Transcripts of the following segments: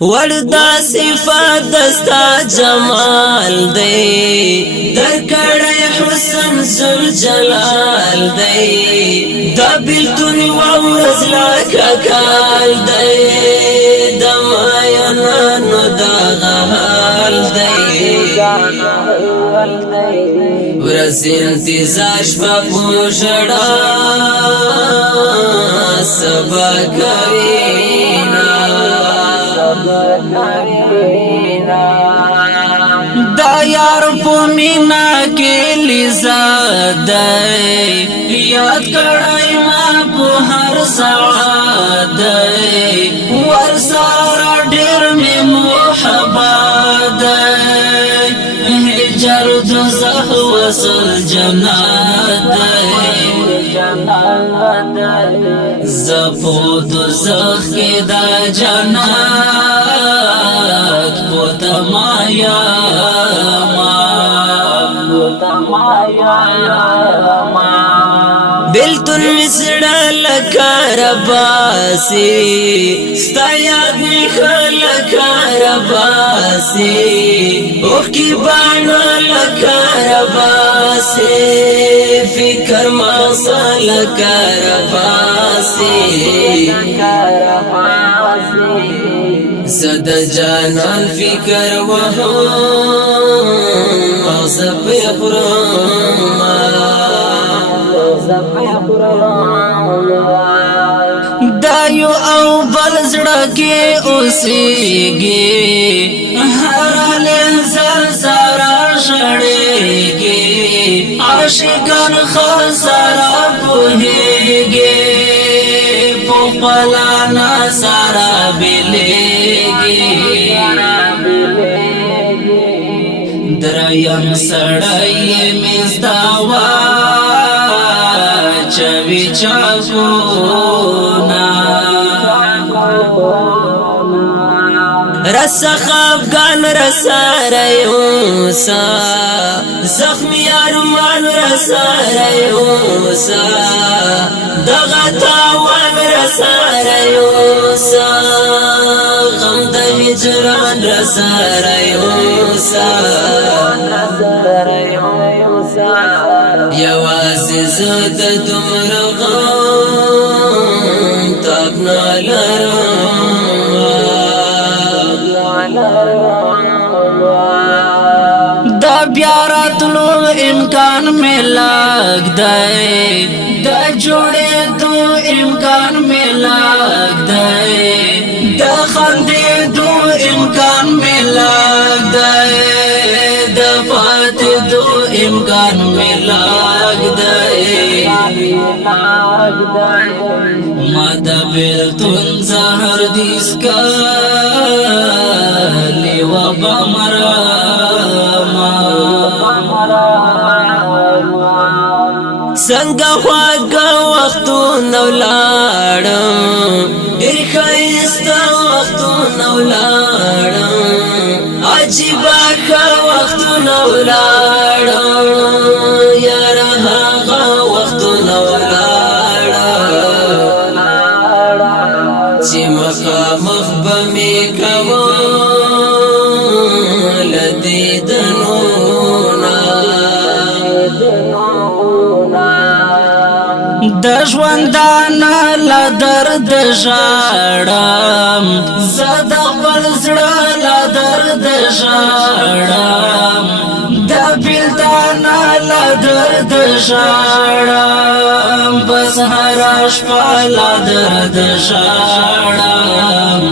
وردا صفات دستا جمال دی درکړی حسن زل جلال دی دا بیلتون ورځ لکه کال دی د ماینانو دغه حال دی ورځ انتظار شپه په ژړا سبا کوینا دا یار په مینا کې لذت دی یاد کړای ما په هر ساعت دی ورسره ډېر می محبت دی هجر دوزخ وصل جنت دی زپو دوزخ کې دا جنت پوتمایا بیلتون مسڑا لکارباسی ستایاد میخل لکارباسی اوخ کی بانا لکارباسی فکر ماسا لکارباسی زد جانان فکر وهم مغزب اخرام دایو او بل زړه کې اوسېږي هر لحظه سره شړېږي عاشقان خساره پوهېږي په خپلانه سره بېلېږي دریم سړی مزداوا چوي چاکونا رسخ افغان رساریوسا زخمی ارمان رساریوسا دغتاوان رساریوسا غم د هجران رساریوسا یوازې زه د دومره غم تاب نه لرم دا بیا راتلو امکان مې لږ دی د جوړېدو امکان مې لږ دی د خندېدو امکان مې لږ دی د پاتېدو امکان مې لږ دی ما د بیلتون زهر دې څښلی وه به مرمه څنګه خواږه وختونه ولاړم ډېر ښایسته وختونه ولاړم عجیبه ښه وختونه ولاړم یاره هغه وختونه ولاړم چې مخامخ به مې کوم له دیدنونه د ژوندانه له درد ژاړم زه د خپل زړه له درد ژاړم د بیلتانه له درد ژاړم بس هره شپه له درد ژاړم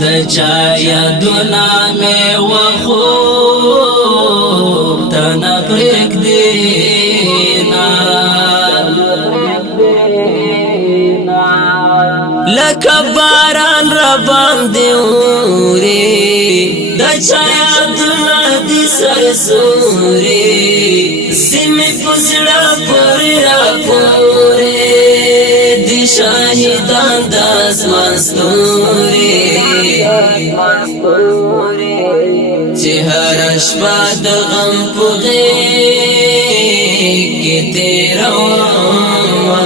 د چا یادونه مې وخوب ته نه پرېږدي لکه باران را باندې اوري د چا یادونه دي سرسوري زمې په زړه پورې راپورې دي شاهدان د اسمان ستوري چې هره شپه د غم په غېږ کې تېرومه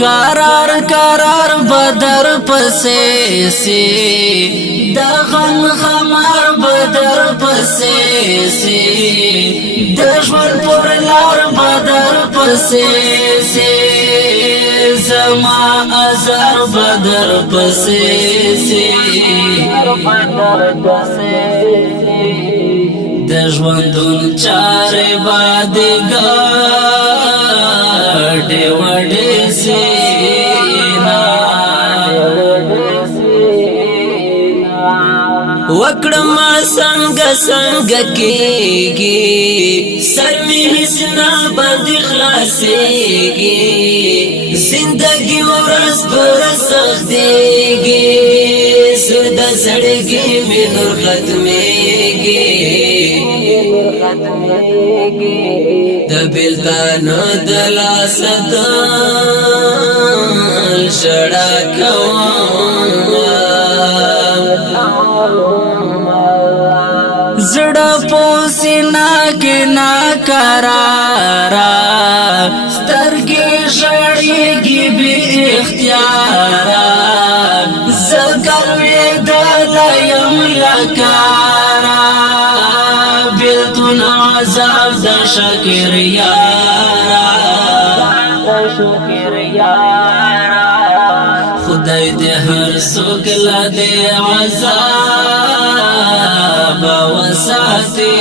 قرار قرار بدر پسې سي د غم خمار بدر پسې سي د ژوند پر لار بدر پسې سي زما ازار بدر پسې سي د ژوندون چارې باندې ګاډې وډې سي وکړم څنګه څنګه کېږي سر مې هیڅ نه باندې خلاصېږي زندګي ورځ پر سختېږي زړه د زړګي مې نور ختمېږي د بېلتانه د لاسه دل ژړا کوم زړه پوسینا کې ناکرارا سترګې ژړېږي بې اختیارا زه ګرځېدلی یم لکاره بېلتون عذاب د شکر یارا خدای دې هر څوک له دې عذاب وساتي